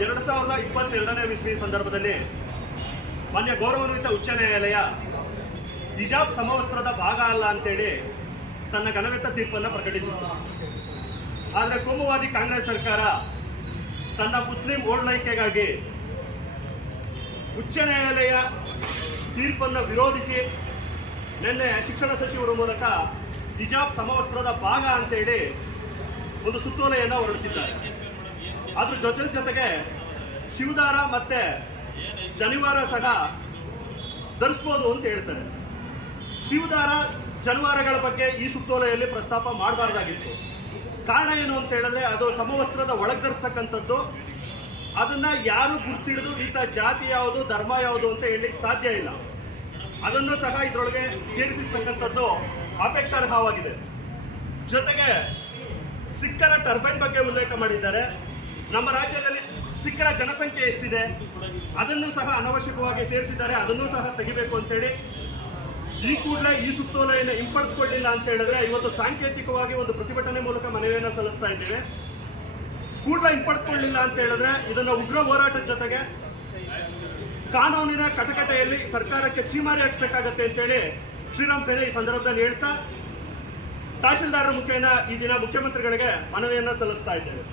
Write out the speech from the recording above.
2022ನೇ ಇಸ್ವಿ ಸಂದರ್ಭದಲ್ಲಿ ಮಾನ್ಯ ಗೌರವಾನ್ವಿತ ಉಚ್ಚ ನ್ಯಾಯಾಲಯ ಹಿಜಾಬ್ ಸಮವಸ್ತ್ರದ ಭಾಗ ಅಲ್ಲ ಅಂತೇಳಿ ತನ್ನ ಘನವೆತ್ತ ತೀರ್ಪನ್ನು ಪ್ರಕಟಿಸಿತು. ಆದರೆ ಕೋಮುವಾದಿ ಕಾಂಗ್ರೆಸ್ ಸರ್ಕಾರ ತನ್ನ ಮುಸ್ಲಿಂ ಓಲ್ಡೈಕೆಗಾಗಿ ಉಚ್ಚ ನ್ಯಾಯಾಲಯ ತೀರ್ಪನ್ನು ವಿರೋಧಿಸಿ ನಿನ್ನೆ ಶಿಕ್ಷಣ ಸಚಿವರ ಮೂಲಕ ಹಿಜಾಬ್ ಸಮವಸ್ತ್ರದ ಭಾಗ ಅಂತೇಳಿ ಒಂದು ಸುತ್ತೋಲೆಯನ್ನು ಹೊರಡಿಸಿದ್ದಾರೆ. ಅದ್ರ ಜೊತೆಗೆ ಶಿವದಾರ ಮತ್ತೆ ಜನಿವಾರ ಸಹ ಧರಿಸ್ಬೋದು ಅಂತ ಹೇಳ್ತಾರೆ. ಶಿವದಾರ ಜನಿವಾರಗಳ ಬಗ್ಗೆ ಈ ಸುತ್ತೋಲೆಯಲ್ಲಿ ಪ್ರಸ್ತಾಪ ಮಾಡಬಾರ್ದಾಗಿತ್ತು. ಕಾರಣ ಏನು ಅಂತ ಹೇಳಿದ್ರೆ ಅದು ಸಮವಸ್ತ್ರದ ಒಳಗೆ ಧರಿಸ್ತಕ್ಕಂಥದ್ದು. ಅದನ್ನ ಯಾರು ಗುರ್ತಿಡಿದು ಈತ ಜಾತಿ ಯಾವುದು ಧರ್ಮ ಯಾವುದು ಅಂತ ಹೇಳಲಿಕ್ಕೆ ಸಾಧ್ಯ ಇಲ್ಲ. ಅದನ್ನು ಸಹ ಇದರೊಳಗೆ ಸೇರಿಸಿರ್ತಕ್ಕಂಥದ್ದು ಅಪೇಕ್ಷಾರ್ಹವಾಗಿದೆ. ಜೊತೆಗೆ ಸಿಖ್ಖರ ಟರ್ಬೈನ್ ಬಗ್ಗೆ ಉಲ್ಲೇಖ ಮಾಡಿದ್ದಾರೆ. ನಮ್ಮ ರಾಜ್ಯದಲ್ಲಿ ಸಿಖ್ಖರ ಜನಸಂಖ್ಯೆ ಎಷ್ಟಿದೆ ಅದನ್ನು ಸಹ ಅನವಶ್ಯಕವಾಗಿ ಸೇರಿಸಿದ್ದಾರೆ. ಅದನ್ನು ಸಹ ತೆಗಿಬೇಕು ಅಂತೇಳಿ ಈ ಕೂಡಲೇ ಈ ಸುತ್ತೋಲೆಯನ್ನು ಹಿಂಪಡೆದುಕೊಳ್ಳಿಲ್ಲ ಅಂತ ಹೇಳಿದ್ರೆ ಇವತ್ತು ಸಾಂಕೇತಿಕವಾಗಿ ಒಂದು ಪ್ರತಿಭಟನೆ ಮೂಲಕ ಮನವಿಯನ್ನು ಸಲ್ಲಿಸ್ತಾ ಇದ್ದೇವೆ. ಕೂಡಲೇ ಹಿಂಪಡೆದುಕೊಳ್ಳಿಲ್ಲ ಅಂತ ಹೇಳಿದ್ರೆ ಇದನ್ನು ಉಗ್ರ ಹೋರಾಟದ ಜೊತೆಗೆ ಕಾನೂನಿನ ಕಟಕಟೆಯಲ್ಲಿ ಸರ್ಕಾರಕ್ಕೆ ಚೀಮಾರಿ ಹಾಕ್ಸ್ಬೇಕಾಗತ್ತೆ ಅಂತೇಳಿ ಶ್ರೀರಾಮ್ ಸೇನೆ ಈ ಸಂದರ್ಭದಲ್ಲಿ ಹೇಳ್ತಾ ತಹಶೀಲ್ದಾರರ ಮುಖೇನ ಈ ದಿನ ಮುಖ್ಯಮಂತ್ರಿಗಳಿಗೆ ಮನವಿಯನ್ನು ಸಲ್ಲಿಸ್ತಾ ಇದ್ದೇವೆ.